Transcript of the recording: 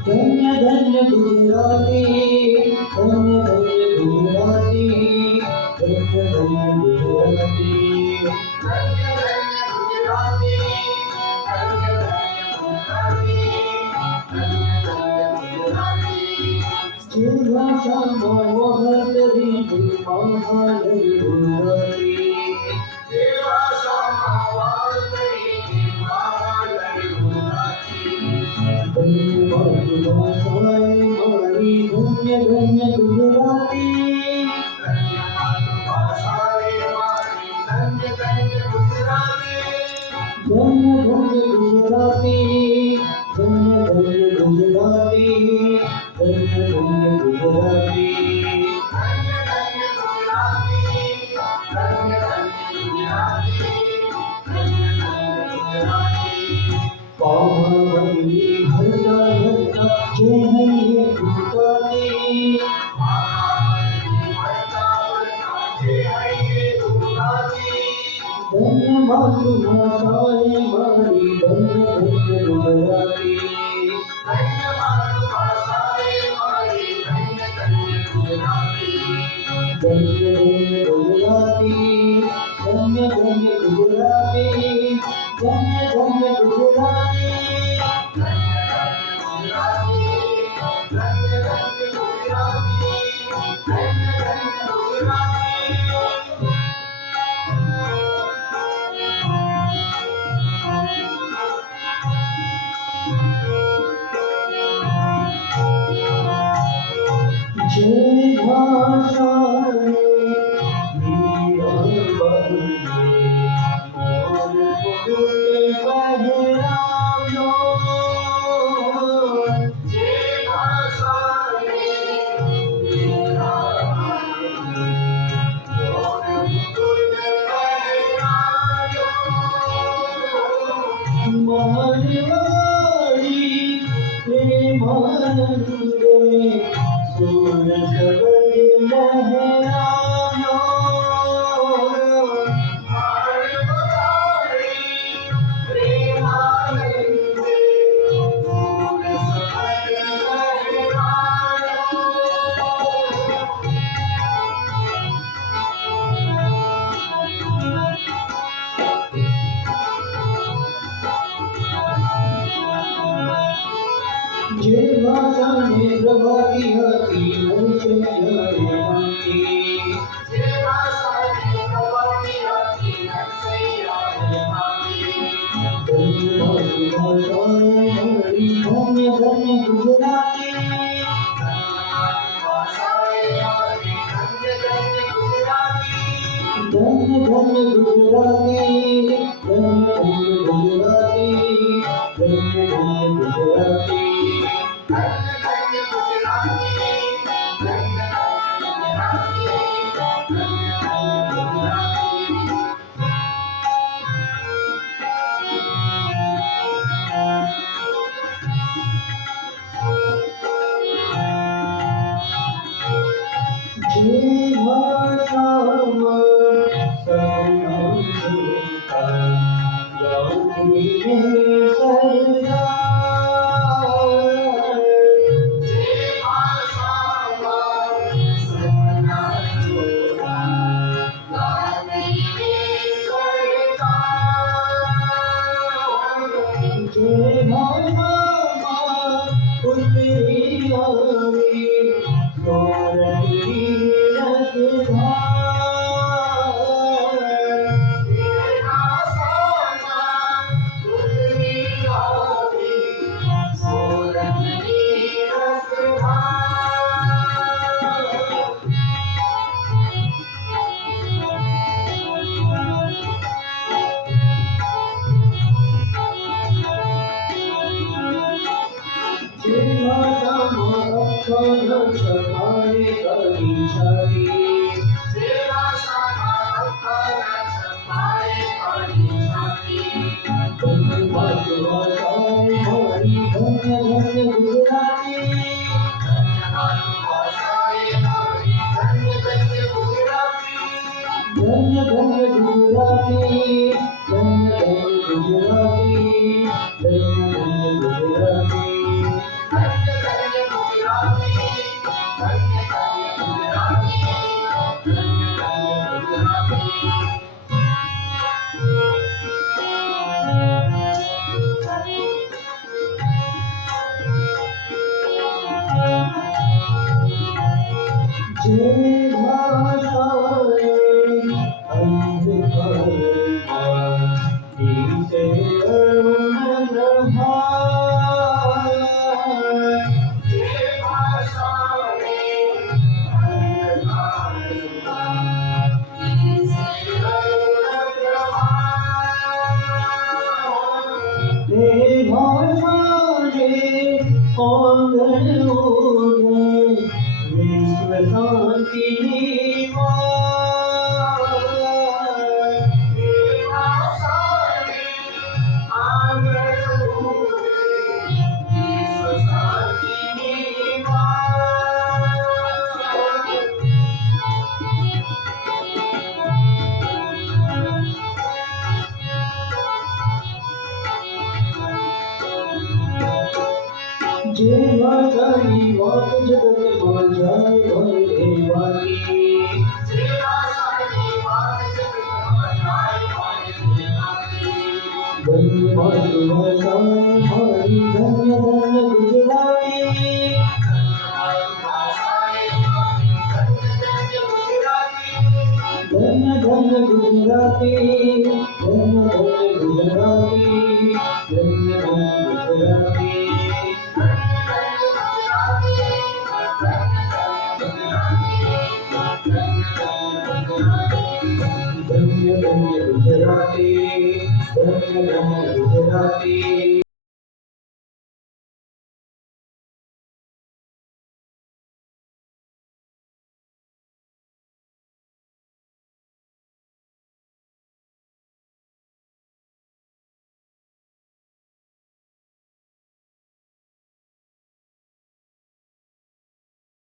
धन्य धन्य गुजराती, धन्य धन्य गुजराती, धन्य धन्य गुजराती, धन्य धन्य गुजराती, धन्य धन्य गुजराती, धन्य धन्य गुजराती. जेव्हा श्यामा वाहतरी महालय गुजराती, जेव्हा श्यामा वाहतरी महालय गुजराती. धन्य मातृभाषाय मारी, धन्य धन्य गुजराती, धन्य मातृभाषाय मारी, धन्य धन्य गुजराती, धन्य धन्य गुजराती, धन्य धन्य गुजराती, धन्य धन्य गुजराती, धन्य धन्य गुजराती, धन्य धन्य गुजराती, धन्य धन्य गुजराती. पावनी भरता भरता जय है ये गुजराती, पावनी भरता भरता जय है ये गुजराती. धन्य मातृभाषाय मारी, धन्य धन्य गुजराती, धन्य मातृभाषाय मारी, धन्य धन्य गुजराती, धन्य धन्य गुजराती, धन्य धन्य गुजराती, धन्य धन्य गुजराती, धन्य धन्य गुजराती, धन्य धन्य गुजराती, धन्य धन्य गुजराती. जय भाषाए मीरा बंदे, मोर मुकुट पहरायो. जय भाषाए मीरा बंदे, मोर मुकुट पहरायो. मारवाड़ी प्रेमानंदे, सूरज बड़ लहरायो. मारवाड़ी प्रेमानंदे, सूरज बड़ लहरायो. जय भाषाने प्रभाती हाती मनुष्य जाती, जय भाषाने प्रभाती हाती मनुष्य जाती. धन्य मातृभाषाय मारी, धन्य धन्य गुजराती, धन्य मातृभाषाय मारी, धन्य धन्य गुजराती, धन्य धन्य गुजराती, धन्य धन्य गुजराती, धन्य धन्य गुजराती. धन्य धन्य गुजराती, धन्य धन्य गुजराती, धन्य धन्य गुजराती. जय भाषा सर्वनाम सोनम छपाए करी छाती सेवा समारंभाला छपाए करी छाती धन्य मातृभाषाएं हमारी धन्य धन्य गुजराती भाषाएं हमारी धन्य धन्य गुजराती धन्य धन्य गुजराती धन्य धन्य गुजराती धन्य धन्य गुजराती धन्य धन्य गुजराती धन्य धन्य गुजराती धन्य धन्य जय भाषाएं अंधकार से अरुण प्रभात ये भाषाएं अंधकार इसे हे भाषा रे आंगन ओढ़े विश्व शांति जय भाषाई बात जगत में जाए भले वाली धन्य मातृभाषा हमारी धन्य धन्य गुजराती धन्य धन्य गुजराती धन्य धन्य गुजराती धन्य धन्य गुजराती धन्य धन्य गुजराती धन्य धन्य गुजराती